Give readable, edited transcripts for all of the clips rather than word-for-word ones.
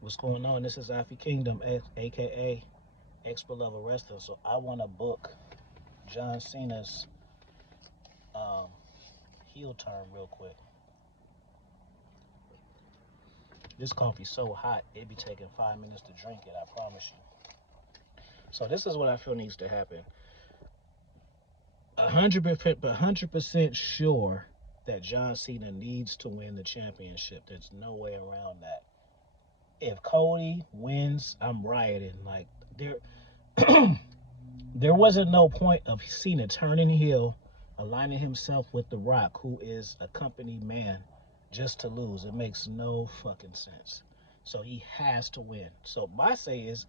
What's going on? This is Alfie Kingdom, aka Expert Level Wrestler. So I want to book John Cena's um, heel turn real quick. This coffee's so hot, it be taking 5 minutes to drink it. I promise you. So this is what I feel needs to happen. 100% sure that John Cena needs to win the championship. There's no way around that. If Cody wins, I'm rioting. Like there, there wasn't no point of Cena turning heel, aligning himself with The Rock, who is a company man, just to lose. It makes no fucking sense. So he has to win. So my say is,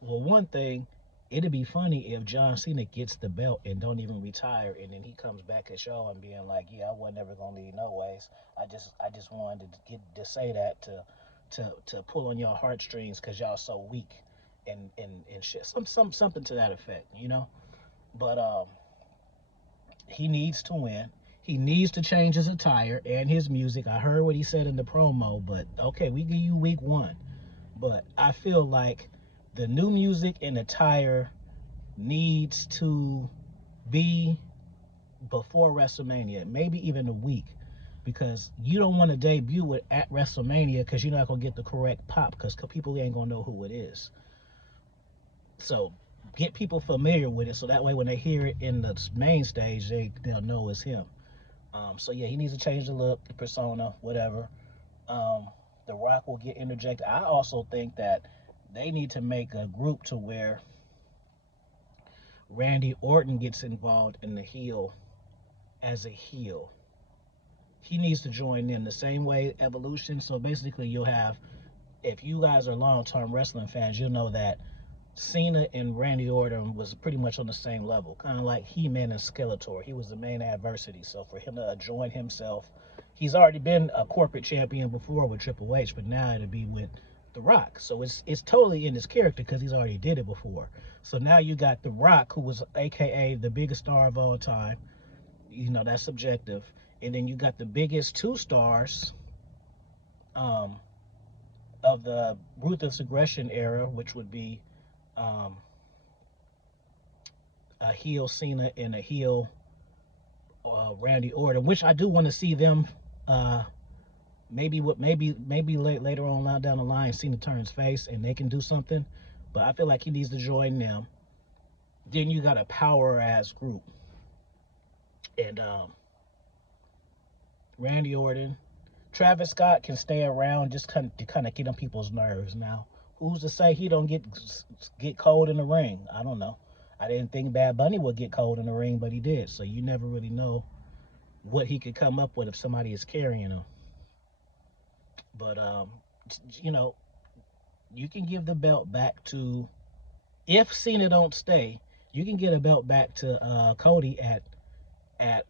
well, one thing, it'd be funny if John Cena gets the belt and don't even retire, and then he comes back at y'all and being like, "Yeah, I wasn't ever gonna leave no ways. I just wanted to get to say that to pull on your heartstrings because y'all so weak and shit. Something to that effect, you know." But he needs to win. He needs to change his attire and his music. I heard what he said in the promo, but okay, we give you week one. But I feel like the new music and attire needs to be before WrestleMania, maybe even a week, because you don't want to debut it at WrestleMania because you're not gonna get the correct pop because people ain't gonna know who it is. So get people familiar with it so that way when they hear it in the main stage, they'll know it's him. So yeah, he needs to change the look, the persona, whatever. Um, the Rock will get interjected. I also think that they need to make a group to where Randy Orton gets involved in the heel as a heel. He needs to join in the same way Evolution. So basically, you'll have, if you guys are long-term wrestling fans, you'll know that Cena and Randy Orton was pretty much on the same level, kind of like He-Man and Skeletor. He was the main adversity. So for him to join himself, he's already been a corporate champion before with Triple H, but now it'll be with The Rock. So it's totally in his character because he's already did it before. So now you got The Rock, who was AKA the biggest star of all time. You know, that's subjective. And then you got the biggest two stars um, of the ruthless aggression era, which would be um, a heel Cena and a heel Randy Orton, which I do want to see them. Uh, maybe later on down the line, Cena turns face and they can do something. But I feel like he needs to join them. Then you got a power ass group, and Randy Orton, Travis Scott can stay around just kind of get on people's nerves. Now, who's to say he don't get cold in the ring? I don't know. I didn't think Bad Bunny would get cold in the ring, but he did. So you never really know what he could come up with if somebody is carrying him. But you know, you can give the belt back to, if Cena don't stay, you can get a belt back to Cody at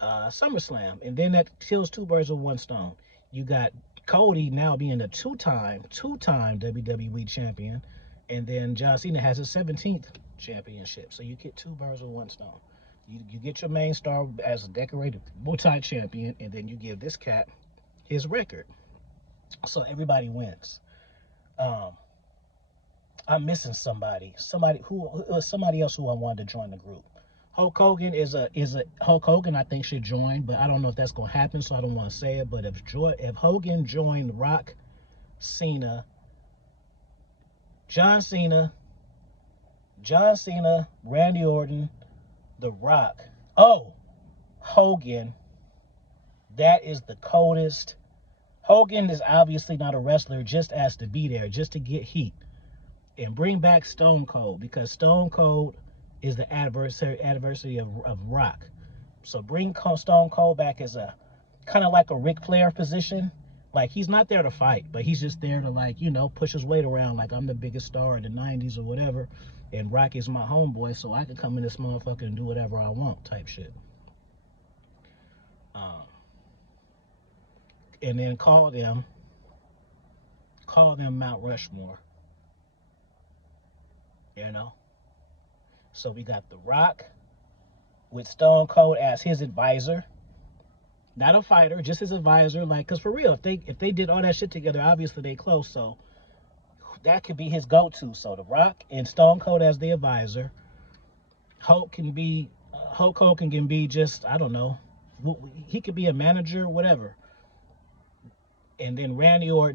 SummerSlam, and then that kills two birds with one stone. You got Cody now being a two-time WWE champion, and then John Cena has his 17th championship. So you get two birds with one stone. You get your main star as a decorated multi-champion, and then you give this cat his record. So everybody wins. Um, I'm missing somebody else who I wanted to join the group. Hulk Hogan is a Hulk Hogan I think should join, but I don't know if that's gonna happen, so I don't want to say it. But if Hogan joined Rock, Cena, John Cena, John Cena, Randy Orton, The Rock, oh, Hogan, that is the coldest. Hogan is obviously not a wrestler, just has to be there, just to get heat. And bring back Stone Cold because Stone Cold is the adversary of Rock. So bring Stone Cold back as a kind of like a Ric Flair position. Like he's not there to fight, but he's just there to push his weight around. Like I'm the biggest star in the '90s or whatever, and Rock is my homeboy, so I can come in this motherfucker and do whatever I want, type shit. Um, and then call them Mount Rushmore. You know. So we got The Rock with Stone Cold as his advisor. Not a fighter, just his advisor. Like, cause for real, if they did all that shit together, obviously they close. So that could be his go-to. So The Rock and Stone Cold as the advisor. Hulk Hogan can be just, I don't know. He could be a manager, whatever. And then Randy Orton